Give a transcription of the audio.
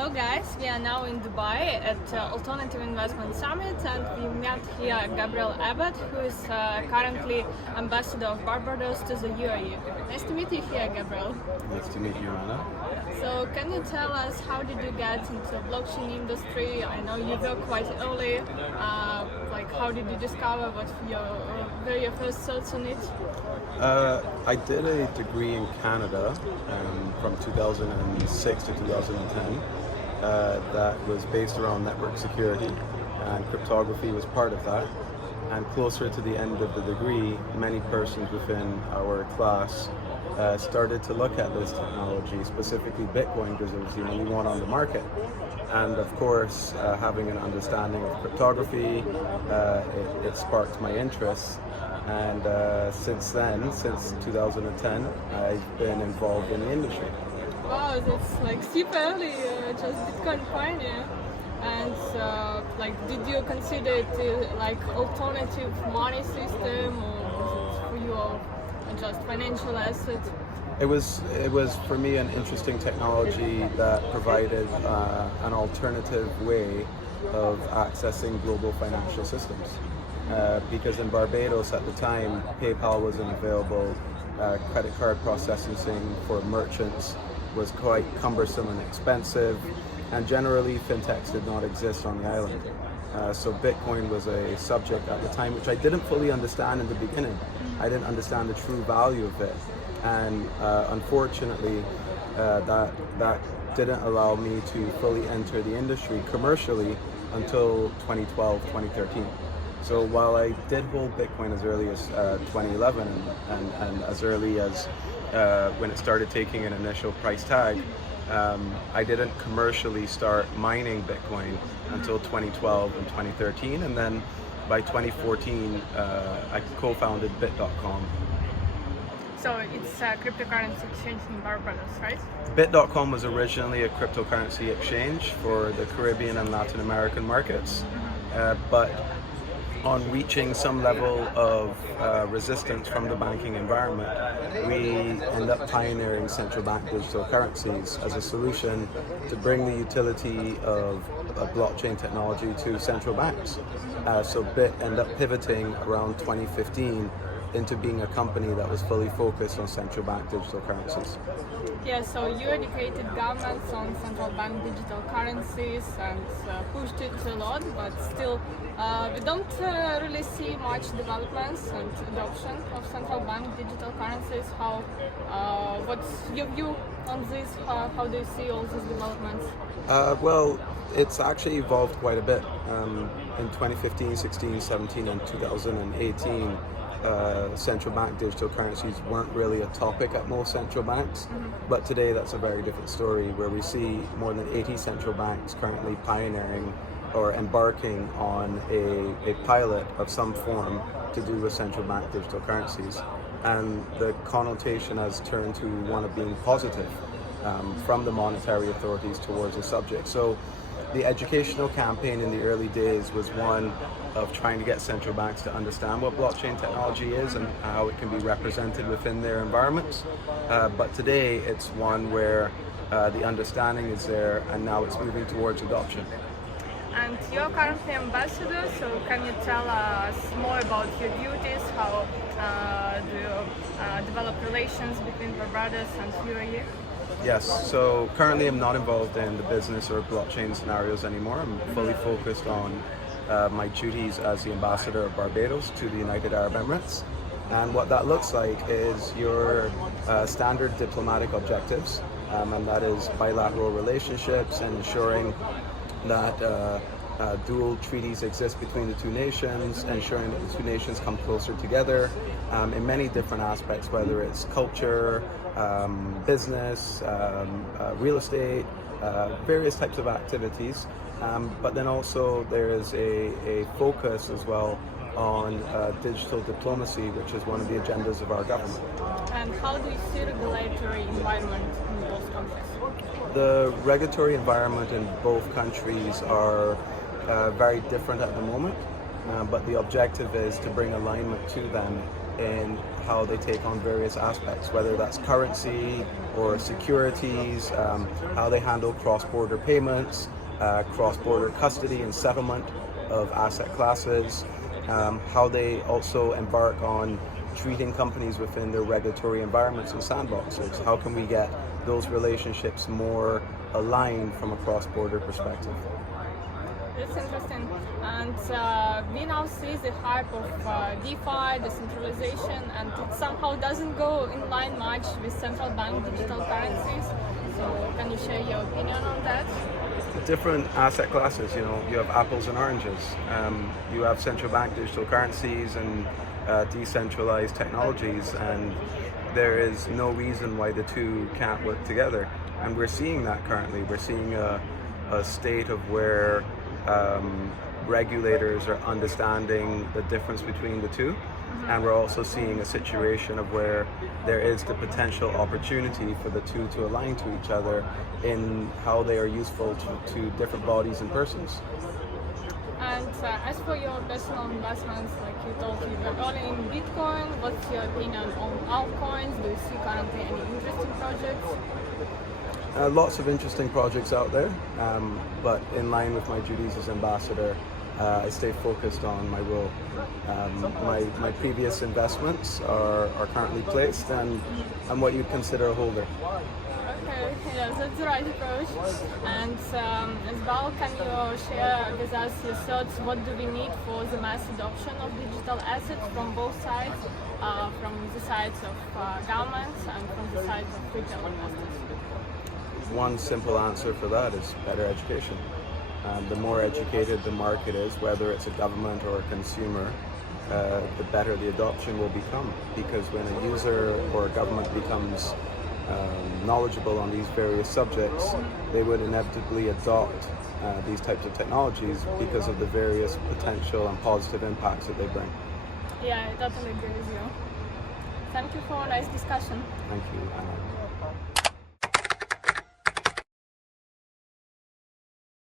Hello guys, we are now in Dubai at Alternative Investment Summit and we met here Gabriel Abed, who is currently Ambassador of Barbados to the UAE. Nice to meet you here, Gabriel. Nice to meet you, Anna. So can you tell us how did you get into the blockchain industry? I know you were quite early. How did you discover what were your first thoughts on it? I did a degree in Canada from 2006 to 2010 that was based around network security, and cryptography was part of that. And closer to the end of the degree, many persons within our class started to look at this technology, specifically Bitcoin, because it was the only one on the market. And of course, having an understanding of cryptography, it sparked my interest. And since then, since 2010, I've been involved in the industry. Wow, that's super early, just Bitcoin pioneer. And did you consider it alternative money system, or was it for you just financial asset? It was for me an interesting technology that provided an alternative way of accessing global financial systems. Because in Barbados at the time, PayPal wasn't available, credit card processing for merchants was quite cumbersome and expensive, and generally fintechs did not exist on the island. So Bitcoin was a subject at the time which I didn't fully understand in the beginning. I didn't understand the true value of it, and unfortunately that didn't allow me to fully enter the industry commercially until 2012, 2013. So while I did hold Bitcoin as early as 2011 and as early as when it started taking an initial price tag, I didn't commercially start mining Bitcoin until 2012 and 2013, and then by 2014 I co-founded Bit.com. So it's a cryptocurrency exchange in Barbados, right? Bit.com was originally a cryptocurrency exchange for the Caribbean and Latin American markets, but on reaching some level of resistance from the banking environment, we end up pioneering central bank digital currencies as a solution to bring the utility of blockchain technology to central banks. So Bit ended up pivoting around 2015 into being a company that was fully focused on central bank digital currencies. Yeah, so you educated governments on central bank digital currencies and pushed it a lot, but still we don't really see much developments and adoption of central bank digital currencies. What's your view on this? How do you see all these developments? Well, it's actually evolved quite a bit. In 2015, 16, 17, and 2018, central bank digital currencies weren't really a topic at most central banks, but today that's a very different story, where we see more than 80 central banks currently pioneering or embarking on a pilot of some form to do with central bank digital currencies. And the connotation has turned to one of being positive from the monetary authorities towards the subject. So the educational campaign in the early days was one of trying to get central banks to understand what blockchain technology is and how it can be represented within their environments. But today it's one where the understanding is there, and now it's moving towards adoption. And you're currently ambassador, so can you tell us more about your duties? How do you develop relations between Barbados and UAE? Yes, so currently I'm not involved in the business or blockchain scenarios anymore. I'm fully focused on my duties as the ambassador of Barbados to the United Arab Emirates. And what that looks like is your standard diplomatic objectives, and that is bilateral relationships and ensuring that dual treaties exist between the two nations, ensuring that the two nations come closer together in many different aspects, whether it's culture, business, real estate, various types of activities. But then also there is a focus as well on digital diplomacy, which is one of the agendas of our government. And how do you see regulatory environment in both countries? The regulatory environment in both countries are very different at the moment, but the objective is to bring alignment to them in how they take on various aspects, whether that's currency or securities, how they handle cross-border payments, cross-border custody and settlement of asset classes, how they also embark on treating companies within their regulatory environments and sandboxes. How can we get those relationships more aligned from a cross-border perspective? It's interesting, and we now see the hype of DeFi, decentralization, and it somehow doesn't go in line much with central bank digital currencies. So can you share your opinion on that? Different asset classes, you have apples and oranges. You have central bank digital currencies and decentralized technologies, and there is no reason why the two can't work together. And we're seeing that currently. We're seeing a state of where regulators are understanding the difference between the two, and we're also seeing a situation of where there is the potential opportunity for the two to align to each other in how they are useful to different bodies and persons. And as for your personal investments, like you told, you were early in Bitcoin. What's your opinion on altcoins? Do you see currently any interesting projects? Lots of interesting projects out there, but in line with my duties as ambassador, I stay focused on my role. My previous investments are currently placed, and I'm what you'd consider a holder. Okay, yes, that's the right approach. And as well, can you share with us your thoughts? What do we need for the mass adoption of digital assets from both sides, from the sides of governments and from the sides of retail investors? One simple answer for that is better education. The more educated the market is, whether it's a government or a consumer, the better the adoption will become. Because when a user or a government becomes knowledgeable on these various subjects, they would inevitably adopt these types of technologies because of the various potential and positive impacts that they bring. Yeah, I totally agree with you. Thank you for a nice discussion. Thank you, Anna.